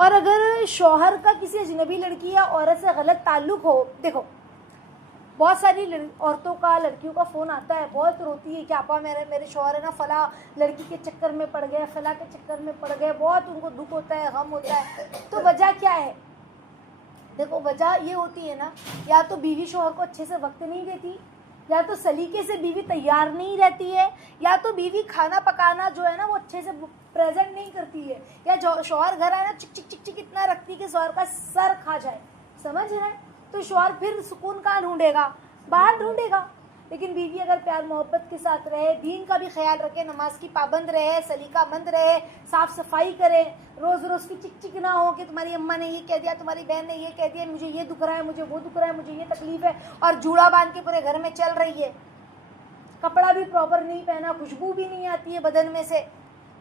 और अगर शौहर का किसी अजनबी लड़की या औरत से गलत ताल्लुक हो, देखो बहुत सारी औरतों का, लड़कियों का फ़ोन आता है, बहुत रोती है कि आपा मेरे शौहर है ना फला लड़की के चक्कर में पड़ गए, फला के चक्कर में पड़ गए, बहुत उनको दुख होता है, गम होता है। तो वजह क्या है? देखो वजह ये होती है ना, या तो बीवी शौहर को अच्छे से वक्त नहीं देती, या तो सलीके से बीवी तैयार नहीं रहती है, या तो बीवी खाना पकाना जो है ना वो अच्छे से प्रेजेंट नहीं करती है, या शौहर घर आए ना चिक चिक चिक चिक इतना रखती है कि शौहर का सर खा जाए। समझ रहे हैं? तो शौहर फिर सुकून कहाँ ढूंढेगा? बाहर ढूंढेगा। लेकिन बीवी अगर प्यार मोहब्बत के साथ रहे, दीन का भी ख्याल रखे, नमाज की पाबंद रहे, सलीकामंद रहे, साफ सफाई करे, रोज रोज की चिक चिक ना हो कि तुम्हारी अम्मा ने ये कह दिया, तुम्हारी बहन ने ये कह दिया, मुझे ये दुख रहा है, मुझे वो दुख रहा है, मुझे ये तकलीफ है, और जूड़ा बांध के पूरे घर में चल रही है, कपड़ा भी प्रॉपर नहीं पहना, खुशबू भी नहीं आती है बदन में से,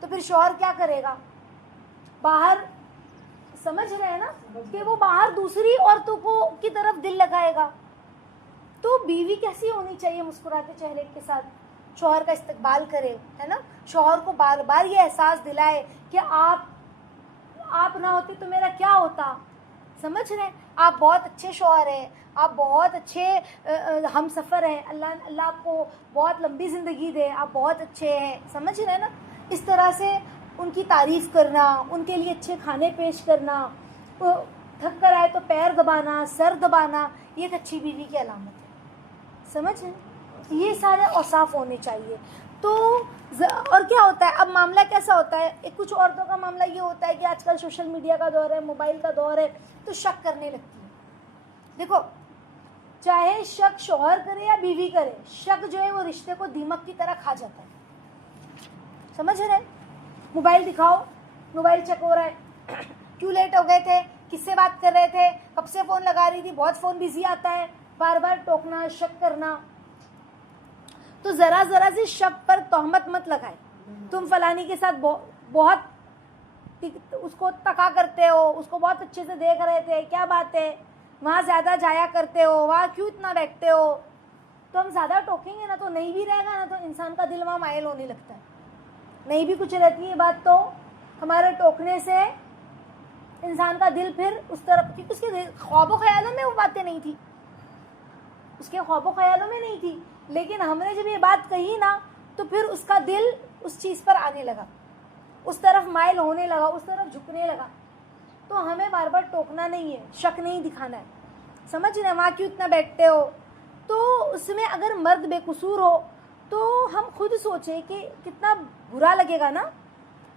तो फिर शौहर क्या करेगा? बाहर, समझ रहे हैं ना, कि वो बाहर दूसरी औरतों को की तरफ दिल लगाएगा। तो बीवी कैसी होनी चाहिए? मुस्कुराते चेहरे के साथ शौहर का इस्तकबाल करे, है ना, शौहर को बार बार ये एहसास दिलाए कि आप ना होती तो मेरा क्या होता। समझ रहे हैं? आप बहुत अच्छे शौहर हैं, आप बहुत अच्छे हम सफ़र हैं, अल्लाह आपको बहुत लंबी ज़िंदगी दे, आप बहुत अच्छे हैं। समझ रहे हैं ना? इस तरह से उनकी तारीफ़ करना, उनके लिए अच्छे खाने पेश करना, थक कर आए तो पैर दबाना, सर दबाना, ये एक अच्छी बीवी की अलामत है। समझ रहे? ये सारे औसाफ होने चाहिए। तो और क्या होता है, अब मामला कैसा होता है, एक कुछ औरतों का मामला ये होता है कि आजकल सोशल मीडिया का दौर है, मोबाइल का दौर है, तो शक करने लगती है। देखो चाहे शक शौहर करे या बीवी करे, शक जो है वो रिश्ते को दीमक की तरह खा जाता है। समझ रहे? मोबाइल दिखाओ, मोबाइल चेक हो रहा है, क्यों लेट हो गए थे, किससे बात कर रहे थे, कब से फ़ोन लगा रही थी, बहुत फ़ोन बिजी आता है, बार बार टोकना, शक करना। तो ज़रा ज़रा से शक पर तोहमत मत लगाए। तुम फलानी के साथ बहुत उसको तका करते हो, उसको बहुत अच्छे से देख रहे थे, क्या बात है, वहाँ ज़्यादा जाया करते हो, वहाँ क्यों इतना बैठते हो। तो हम ज़्यादा टोकेंगे ना तो नहीं भी रहेगा ना, तो इंसान का दिल वहाँ मायल होने लगता है। नहीं भी कुछ रहती है बात तो हमारे टोकने से इंसान का दिल फिर उस तरफ, क्योंकि उसके ख्वाबों ख्यालों में वो बातें नहीं थी, उसके ख्वाबों ख्यालों में नहीं थी, लेकिन हमने जब ये बात कही ना तो फिर उसका दिल उस चीज़ पर आने लगा, उस तरफ माइल होने लगा, उस तरफ झुकने लगा। तो हमें बार बार टोकना नहीं है, शक नहीं दिखाना है। समझ रहे? वहाँ क्यों इतना बैठते हो, तो उसमें अगर मर्द बेकसूर हो तो हम खुद सोचें कि कितना बुरा लगेगा ना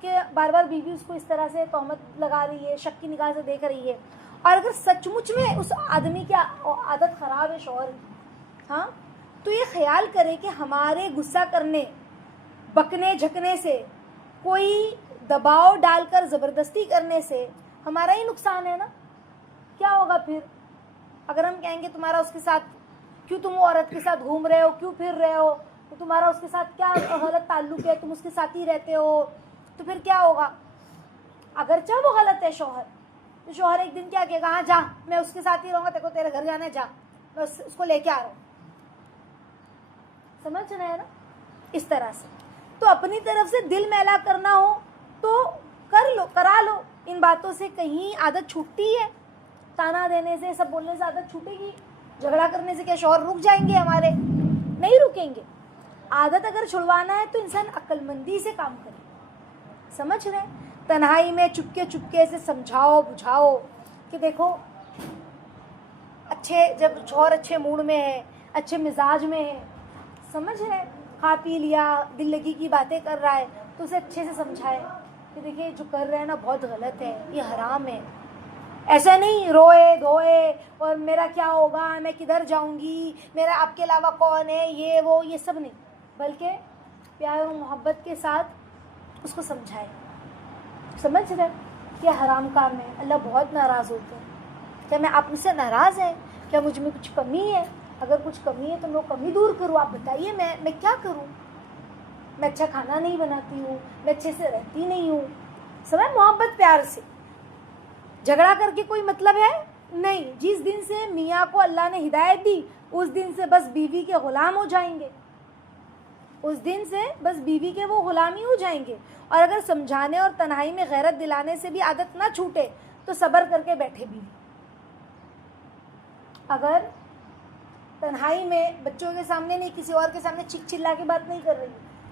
कि बार बार बीवी उसको इस तरह से तोहमत लगा रही है, शक की निगाह से देख रही है। और अगर सचमुच में उस आदमी की आदत ख़राब है शौहर की, हाँ, तो ये ख्याल करे कि हमारे गुस्सा करने, बकने झकने से, कोई दबाव डालकर ज़बरदस्ती करने से हमारा ही नुकसान है ना। क्या होगा फिर अगर हम कहेंगे तुम्हारा उसके साथ, क्यों तुम औरत के साथ घूम रहे हो, क्यों फिर रहे हो, तो तुम्हारा उसके साथ क्या गलत ताल्लुक़ है, तुम उसके साथ ही रहते हो, तो फिर क्या होगा? अगर चाहे वो गलत है शौहर, तो शौहर एक दिन क्या कहेगा, हाँ जा, मैं उसके साथ ही रहूँगा, तेरे को तेरे घर जाना है, जा, मैं उसको लेके आ रहा हूँ। समझ रहे हैं ना? इस तरह से तो अपनी तरफ से दिल मैला करना हो तो कर लो, करा लो। इन बातों से कहीं आदत छूटती है? ताना देने से, सब बोलने से आदत छूटेगी? झगड़ा करने से क्या शौहर रुक जाएंगे हमारे? नहीं रुकेंगे। आदत अगर छुड़वाना है तो इंसान अक्लमंदी से काम करे। समझ रहे? तन्हाई में चुपके चुपके से समझाओ, बुझाओ कि देखो अच्छे, जब शौहर अच्छे मूड में है, अच्छे मिजाज में है, समझ रहे, खा पी लिया, दिल लगी की बातें कर रहा है, तो उसे अच्छे से समझाए कि देखिए जो कर रहे हैं ना बहुत गलत है, ये हराम है। ऐसा नहीं रोए धोए और मेरा क्या होगा, मैं किधर जाऊंगी, मेरा आपके अलावा कौन है, ये वो, ये सब नहीं, बल्कि प्यार और मोहब्बत के साथ उसको समझाए। समझ रहे? क्या हराम काम है, अल्लाह बहुत नाराज़ होते हैं। क्या मैं आप मुझसे नाराज़ है? क्या मुझ में कुछ कमी है? अगर कुछ कमी है तो मैं कमी दूर करूँ, आप बताइए, मैं क्या करूँ? मैं अच्छा खाना नहीं बनाती हूँ, मैं अच्छे से रहती नहीं हूँ। समझ? मोहब्बत प्यार से। झगड़ा करके कोई मतलब है नहीं। जिस दिन से मियाँ को अल्लाह ने हिदायत दी उस दिन से बस बीवी के ग़ुलाम हो जाएंगे, उस दिन से बस बीवी के वो ग़ुलामी हो जाएंगे। और अगर समझाने और तन्हाई में गैरत दिलाने से भी आदत ना छूटे तो सब्र करके बैठे भी। अगर तन्हाई में बच्चों के सामने नहीं, किसी और के सामने चीख चिल्ला के बात नहीं कर रही,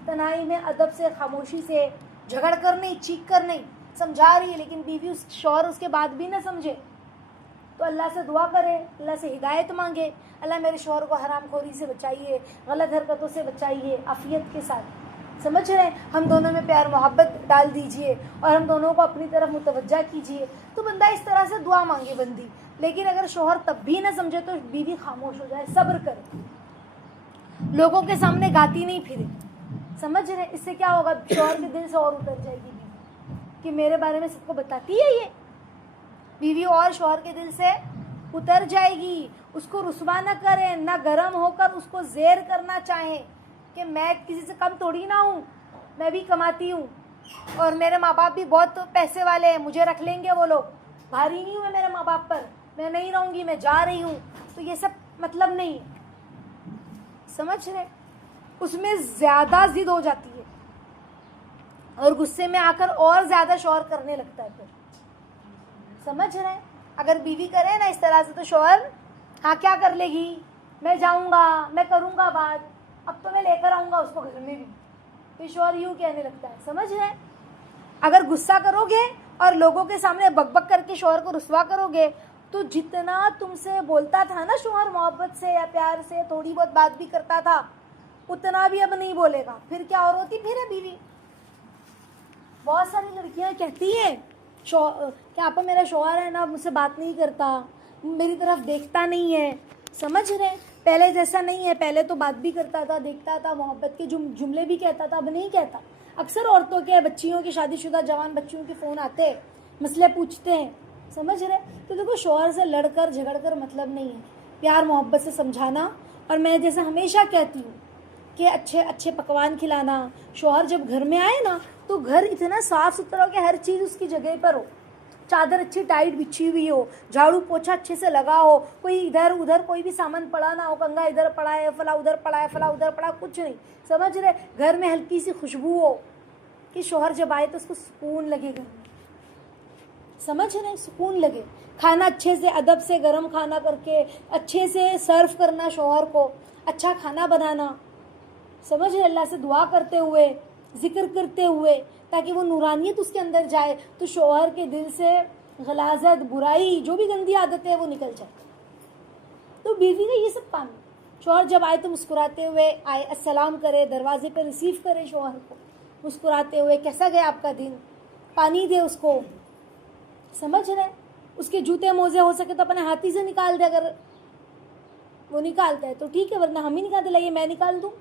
तन्हाई में अदब से, खामोशी से, झगड़ कर नहीं, चीख कर नहीं, समझा रही है, लेकिन बीवी उस शौहर उसके बाद भी ना समझे, तो अल्लाह से दुआ करे, अल्लाह से हिदायत मांगे, अल्लाह मेरे शौहर को हरामखोरी से बचाइए, गलत हरकतों से बचाइए, आफियत के साथ। समझ रहे हैं? हम दोनों में प्यार मोहब्बत डाल दीजिए और हम दोनों को अपनी तरफ मुतवज्जा कीजिए। तो बंदा इस तरह से दुआ मांगे बंदी। लेकिन अगर शौहर तब भी ना समझे तो बीवी खामोश हो जाए, सब्र करे, लोगों के सामने गाती नहीं फिरे। समझ रहे? इससे क्या होगा, शौहर के दिल से और उतर जाएगी बीवी कि मेरे बारे में सबको बताती है ये। बीवी और शौहर के दिल से उतर जाएगी। उसको रुसवा न करें, ना गर्म होकर उसको ज़ेर करना चाहें कि मैं किसी से कम थोड़ी ना हूँ, मैं भी कमाती हूँ और मेरे माँ बाप भी बहुत पैसे वाले हैं, मुझे रख लेंगे वो लोग, भारी नहीं हूँ मैं मेरे माँ बाप पर, मैं नहीं रहूँगी, मैं जा रही हूँ। तो ये सब मतलब नहीं, समझ रहे? उसमें ज़्यादा जिद हो जाती है और गुस्से में आकर और ज़्यादा शौहर करने लगता है फिर। समझ रहे हैं? अगर बीवी करे ना इस तरह से तो शौहर हाँ क्या कर लेगी, मैं जाऊँगा, मैं करूँगा बात, अब तो मैं लेकर आऊँगा उसको घर में भी, तो शौहर यूँ कहने लगता है। समझ रहे हैं? अगर गुस्सा करोगे और लोगों के सामने बकबक करके शौहर को रुसवा करोगे तो जितना तुमसे बोलता था ना शौहर मोहब्बत से या प्यार से, थोड़ी बहुत बात भी करता था, उतना भी अब नहीं बोलेगा। फिर क्या और होती फिर है बीवी। बहुत सारी लड़कियां कहती हैं क्या आपा मेरा शौहर है ना मुझसे बात नहीं करता, मेरी तरफ देखता नहीं है। समझ रहे? पहले जैसा नहीं है, पहले तो बात भी करता था, देखता था, मोहब्बत के जुमले भी कहता था, अब नहीं कहता। अक्सर औरतों के, बच्चियों के, शादीशुदा जवान बच्चियों के फ़ोन आते, मसले पूछते हैं। समझ रहे? तो देखो शौहर से लड़कर झगड़कर मतलब नहीं है, प्यार मोहब्बत से समझाना। और मैं जैसे हमेशा कहती हूँ कि अच्छे अच्छे पकवान खिलाना। शौहर जब घर में आए ना तो घर इतना साफ़ सुथरा हो कि हर चीज़ उसकी जगह पर हो, चादर अच्छी टाइट बिछी हुई हो, झाड़ू पोछा अच्छे से लगा हो, कोई इधर उधर कोई भी सामान पड़ा ना हो, कंगा इधर पड़ा है, फला उधर पड़ा है, फला उधर पड़ा, कुछ नहीं। समझ रहे? घर में हल्की सी खुशबू हो कि शौहर जब आए तो उसको सुकून लगे घर में। समझ रहे? सुकून लगे। खाना अच्छे से अदब से गर्म खाना करके अच्छे से सर्व करना, शौहर को अच्छा खाना बनाना। समझ रहे? अल्लाह से दुआ करते हुए, जिक्र करते हुए, ताकि वो नूरानियत उसके अंदर जाए तो शौहर के दिल से गलाजत, बुराई, जो भी गंदी आदतें हैं वो निकल जाए। तो बीवी का ये सब काम है। शौहर जब आए तो मुस्कुराते हुए आए, अस्सलाम करे, दरवाजे पे रिसीव करे शौहर को मुस्कुराते हुए, कैसा गया आपका दिन, पानी दे उसको। समझ रहे? उसके जूते मोजे हो सके तो अपने हाथी से निकाल दे, अगर वो निकालता है तो ठीक है, वरना हम ही निकाल दे, लाइए मैं निकाल दूँ।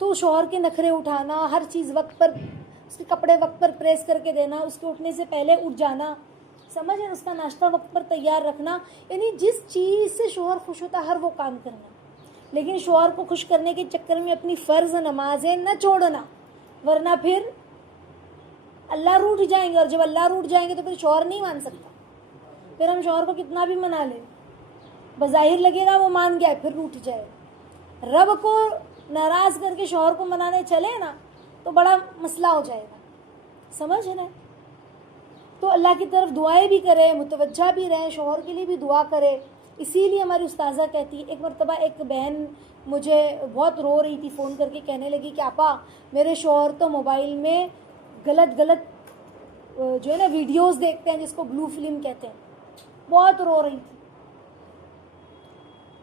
तो शौहर के नखरे उठाना, हर चीज़ वक्त पर, उसके कपड़े वक्त पर प्रेस करके देना, उसके उठने से पहले उठ जाना। समझ है? उसका नाश्ता वक्त पर तैयार रखना, यानी जिस चीज़ से शौहर खुश होता है हर वो काम करना। लेकिन शौहर को खुश करने के चक्कर में अपनी फ़र्ज़ नमाजें न छोड़ना, वरना फिर अल्लाह रूठ जाएंगे, और जब अल्लाह रूठ जाएंगे तो फिर शौहर नहीं मान सकता। फिर हम शौहर को कितना भी मना लें, बज़ाहिर लगेगा वो मान गया, फिर रूठ जाए। रब को नाराज़ करके शौहर को मनाने चले ना तो बड़ा मसला हो जाएगा। समझ है ना? तो अल्लाह की तरफ दुआएं भी करें, मुतवज्जा भी रहें, शौहर के लिए भी दुआ करें। इसीलिए हमारी उस्ताज़ा कहती है, एक मरतबा एक बहन मुझे बहुत रो रही थी, फ़ोन करके कहने लगी कि आपा मेरे शौहर तो मोबाइल में गलत गलत जो है ना वीडियोस देखते हैं, जिसको ब्लू फिल्म कहते हैं। बहुत रो रही थी।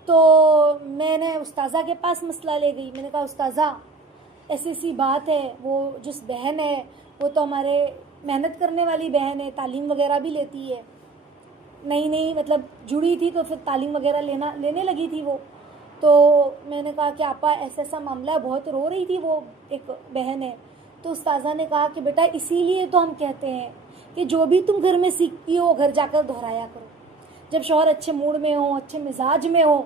तो मैंने उस्ताज़ा के पास मसला ले गई। मैंने कहा उस्ताज़ा ऐसी ऐसी बात है, वो जिस बहन है वो तो हमारे मेहनत करने वाली बहन है, तालीम वगैरह भी लेती है, नई मतलब जुड़ी थी तो फिर तालीम वगैरह लेने लगी थी वो। तो मैंने कहा कि आपा ऐसा ऐसा मामला है, बहुत रो रही थी वो, एक बहन है। तो उस्ताज़ा ने कहा कि बेटा इसीलिए तो हम कहते हैं कि जो भी तुम घर में सीखती हो घर जाकर दोहराया करो। जब शौहर अच्छे मूड में हो, अच्छे मिजाज में हो,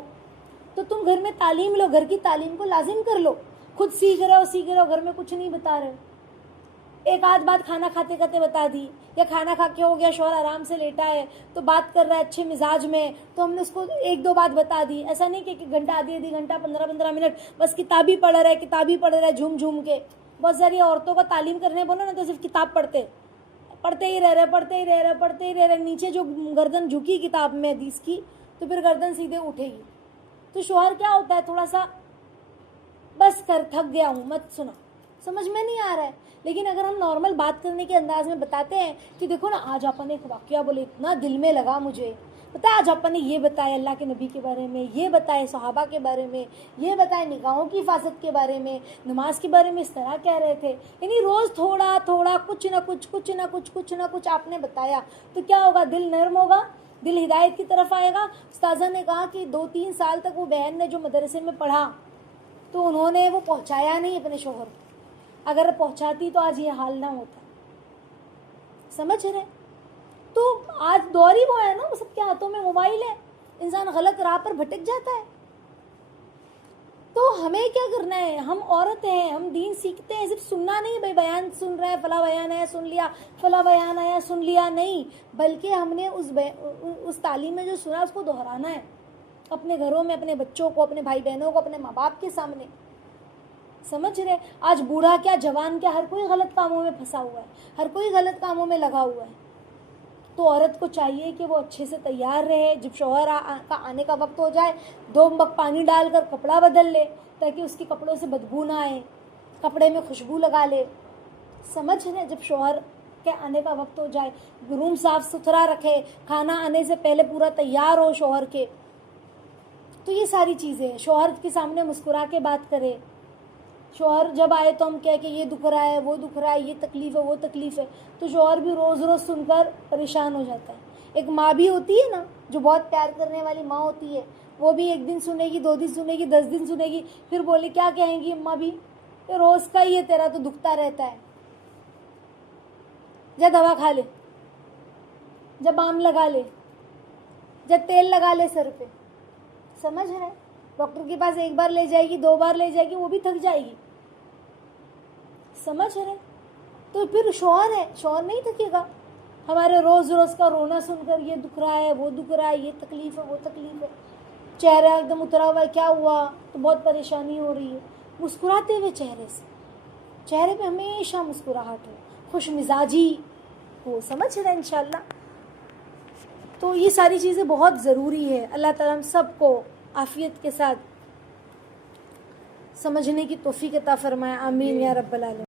तो तुम घर में तालीम लो, घर की तालीम को लाजिम कर लो। खुद सीख रहे हो, घर में कुछ नहीं बता रहे। एक आध बात खाना खाते खाते बता दी, या खाना खा के हो गया, शौहर आराम से लेटा है तो बात कर रहा है अच्छे मिजाज में, तो हमने उसको एक दो बात बता दी। ऐसा नहीं कि घंटा आधी घंटा 15-15 मिनट बस किताब ही पढ़ रहा है झूम झूम के। बहुत सारी औरतों को तालीम करने बोलो ना तो सिर्फ किताब पढ़ते ही रह रहे, नीचे जो गर्दन झुकी किताब में हदीस की तो फिर गर्दन सीधे उठेगी। तो शौहर क्या होता है, थोड़ा सा बस कर, थक गया हूँ, मत सुना, समझ में नहीं आ रहा है। लेकिन अगर हम नॉर्मल बात करने के अंदाज में बताते हैं कि देखो ना, आज अपन एक वाकया बोले, इतना दिल में लगा मुझे, पता है आज अपन ने ये बताया अल्लाह के नबी के बारे में, ये बताए सहाबा के बारे में, ये बताए निगाहों की हिफाजत के बारे में, नमाज के बारे में इस तरह कह रहे थे। यानी रोज़ थोड़ा थोड़ा कुछ ना कुछ आपने बताया, तो क्या होगा, दिल नर्म होगा, दिल हिदायत की तरफ आएगा। उस्ताज़ा ने कहा कि 2-3 साल तक वो बहन ने जो मदरसे में पढ़ा, तो उन्होंने वो पहुँचाया नहीं अपने शोहर को, अगर पहुँचाती तो आज ये हाल ना होता। समझ रहे? तो आज दौर ही वो है ना, वो सबके हाथों में मोबाइल है, इंसान गलत राह पर भटक जाता है। तो हमें क्या करना है, हम औरत हैं, हम दीन सीखते हैं, सिर्फ सुनना नहीं, भाई बयान सुन रहा है, फला बयान आया सुन लिया, फला बयान आया सुन लिया, नहीं, बल्कि हमने उस तालीम में जो सुना उसको दोहराना है अपने घरों में, अपने बच्चों को, अपने भाई बहनों को, अपने माँ बाप के सामने। समझ रहे? आज बूढ़ा क्या जवान क्या, हर कोई गलत कामों में फंसा हुआ है, हर कोई गलत कामों में लगा हुआ है। तो औरत को चाहिए कि वो अच्छे से तैयार रहे, जब शौहर का आने का वक्त हो जाए 2 मग पानी डालकर कपड़ा बदल ले, ताकि उसके कपड़ों से बदबू ना आए, कपड़े में खुशबू लगा ले। समझ रहे? जब शौहर के आने का वक्त हो जाए रूम साफ सुथरा रखे, खाना आने से पहले पूरा तैयार हो शौहर के। तो ये सारी चीज़ें, शौहर के सामने मुस्कुरा के बात करे। शौहर जब आए तो हम कह के ये दुख रहा है, वो दुख रहा है, ये तकलीफ़ है, वो तकलीफ़ है, तो शौहर भी रोज़ रोज़ सुनकर परेशान हो जाता है। एक माँ भी होती है ना, जो बहुत प्यार करने वाली माँ होती है, वो भी 1 दिन सुनेगी, 2 दिन सुनेगी, 10 दिन सुनेगी, फिर बोले क्या कहेंगी अम्मा भी, ये रोज़ का ही है, तेरा तो दुखता रहता है, जा दवा खा ले, जा बाम लगा ले, जा तेल लगा ले सर पे। समझ रहे? डॉक्टर के पास 1 बार ले जाएगी, 2 बार ले जाएगी, वो भी थक जाएगी। समझ रहे? तो फिर शौहर है, शौहर नहीं थकेगा हमारे रोज़ रोज़ का रोना सुनकर, ये दुख रहा है, वो दुख रहा है, ये तकलीफ़ है, वो तकलीफ़ है, चेहरा एकदम उतरा हुआ है, क्या हुआ, तो बहुत परेशानी हो रही है। मुस्कुराते हुए चेहरे पे हमेशा मुस्कुराहट हो, खुश मिजाजी हो। समझ रहे? इंशाल्लाह। तो ये सारी चीज़ें बहुत ज़रूरी है। अल्लाह ताला हम सबको आफ़ियत के साथ समझने की तौफ़ीक़ अता फ़रमाए। आमीन या रब्बल आलमीन।